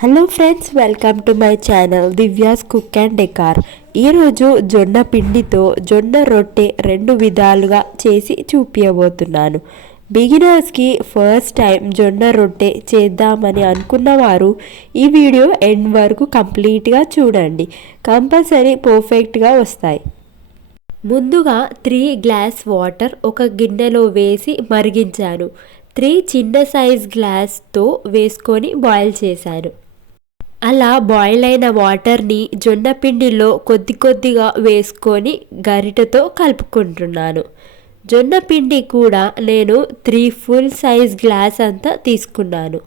Hello friends, welcome to my channel Divya's cook and decor. ఈరోజు జొన్న పిండితో జొన్న రొట్టె రెండు విధాలుగా చేసి చూపించబోతున్నాను. బిగినర్స్కి ఫస్ట్ టైం జొన్న రొట్టె చేద్దామని అనుకున్నవారు ఈ వీడియో ఎండ్ వరకు కంప్లీట్గా చూడండి. కంపల్సరీ పర్ఫెక్ట్గా వస్తాయి. ముందుగా 3 గ్లాస్ వాటర్ ఒక గిన్నెలో వేసి మరిగించాను. 3 చిన్న సైజ్ గ్లాస్తో వేసుకొని బాయిల్ చేశాను. అలా బాయిల్ అయిన వాటర్ని జొన్న పిండిలో కొద్ది కొద్దిగా వేసుకొని గరిటెతో కలుపుకుంటున్నాను. జొన్న పిండి కూడా నేను 3 ఫుల్ సైజ్ గ్లాస్ అంతా తీసుకున్నాను.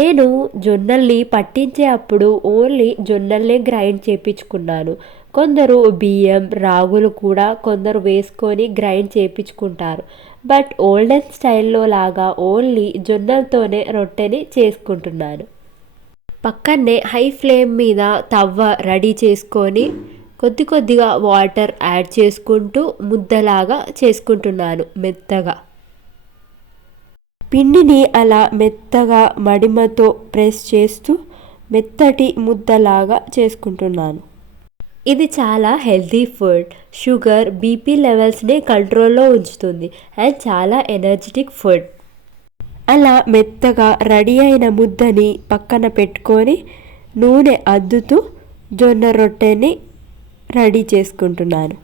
నేను జొన్నల్ని పట్టించే అప్పుడు ఓన్లీ జొన్నల్నే గ్రైండ్ చేయించుకున్నాను. కొందరు బియ్యం రాగులు కూడా కొందరు వేసుకొని గ్రైండ్ చేయించుకుంటారు. బట్ ఓల్డెన్ స్టైల్లో లాగా ఓన్లీ జొన్నలతోనే రొట్టెని చేసుకుంటున్నాను. పక్కనే హై ఫ్లేమ్ మీద తవ్వ రెడీ చేసుకొని కొద్ది కొద్దిగా వాటర్ యాడ్ చేసుకుంటూ ముద్దలాగా చేసుకుంటున్నాను. మెత్తగా పిండిని అలా మెత్తగా మడిమతో ప్రెస్ చేస్తూ మెత్తటి ముద్దలాగా చేసుకుంటున్నాను. ఇది చాలా హెల్తీ ఫుడ్. షుగర్, బీపీ లెవెల్స్ని కంట్రోల్లో ఉంచుతుంది అండ్ చాలా ఎనర్జెటిక్ ఫుడ్. అలా మెత్తగా రెడీ అయిన ముద్దని పక్కన పెట్టుకొని నూనె అద్దుతూ జొన్న రొట్టెని రెడీ చేసుకుంటున్నాను.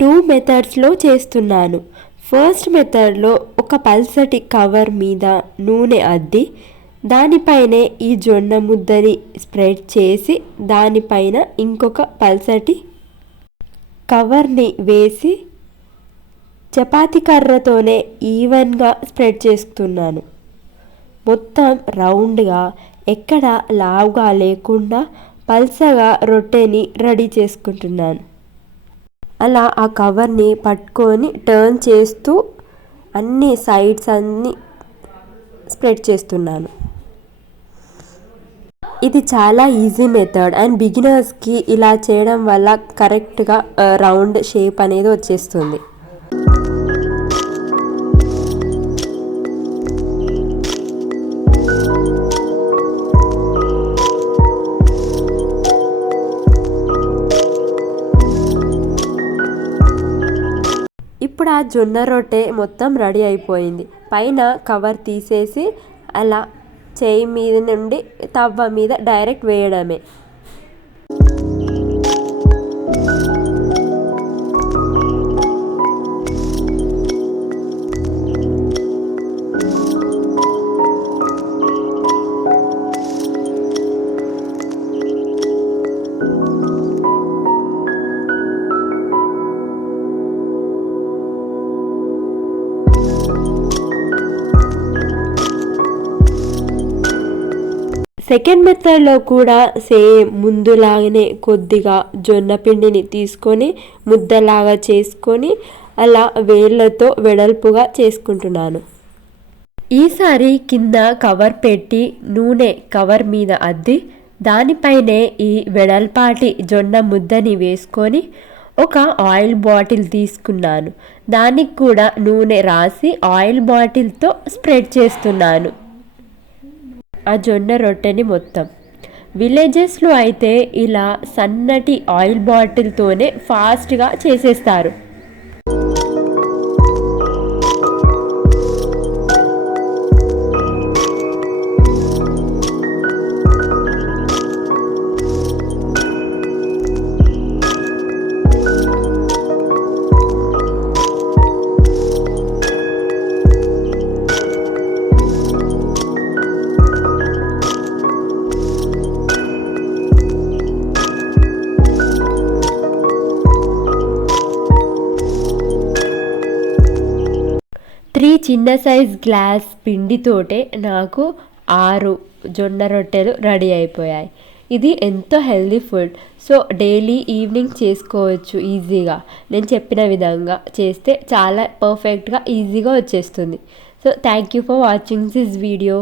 టూ మెథడ్స్లో చేస్తున్నాను. ఫస్ట్ మెథడ్లో ఒక పల్సటి కవర్ మీద నూనె అద్ది దానిపైనే ఈ జొన్న ముద్దని స్ప్రెడ్ చేసి దానిపైన ఇంకొక పల్సటి కవర్ని వేసి చపాతీ కర్రతోనే ఈవెన్గా స్ప్రెడ్ చేస్తున్నాను. మొత్తం రౌండ్గా ఎక్కడ లావుగా లేకుండా పల్సగా రొట్టెని రెడీ చేసుకుంటున్నాను. అలా ఆ కవర్ని పట్టుకొని టర్న్ చేస్తూ అన్ని సైడ్స్ అన్నీ స్ప్రెడ్ చేస్తున్నాను. ఇది చాలా ఈజీ మెథడ్ అండ్ బిగినర్స్కి ఇలా చేయడం వల్ల కరెక్ట్గా రౌండ్ షేప్ అనేది వచ్చేస్తుంది. ఇప్పుడు ఆ జొన్న రొట్టె మొత్తం రెడీ అయిపోయింది. పైన కవర్ తీసేసి అలా చేయి మీద నుండి తవ్వ మీద డైరెక్ట్ వేయడమే. సెకండ్ మెథడ్లో కూడా సేమ్ ముందులాగానే కొద్దిగా జొన్న పిండిని తీసుకొని ముద్దలాగా చేసుకొని అలా వేళ్ళతో వెడల్పుగా చేసుకుంటున్నాను. ఈసారి కింద కవర్ పెట్టి నూనె కవర్ మీద అద్ది దానిపైనే ఈ వెడల్పాటి జొన్న ముద్దని వేసుకొని ఒక ఆయిల్ బాటిల్ తీసుకున్నాను. దానికి కూడా నూనె రాసి ఆయిల్ బాటిల్తో స్ప్రెడ్ చేస్తున్నాను ఆ జొన్న రొట్టెని మొత్తం. విలేజెస్లో అయితే ఇలా సన్నటి ఆయిల్ బాటిల్తోనే ఫాస్ట్గా చేసేస్తారు. చిన్న సైజ్ గ్లాస్ పిండితోటే నాకు 6 జొన్న రొట్టెలు రెడీ అయిపోయాయి. ఇది ఎంతో healthy food. So daily evening చేసుకోవచ్చు ఈజీగా. నేను చెప్పిన విధంగా చేస్తే చాలా పర్ఫెక్ట్గా ఈజీగా వచ్చేస్తుంది. So thank you for watching this video.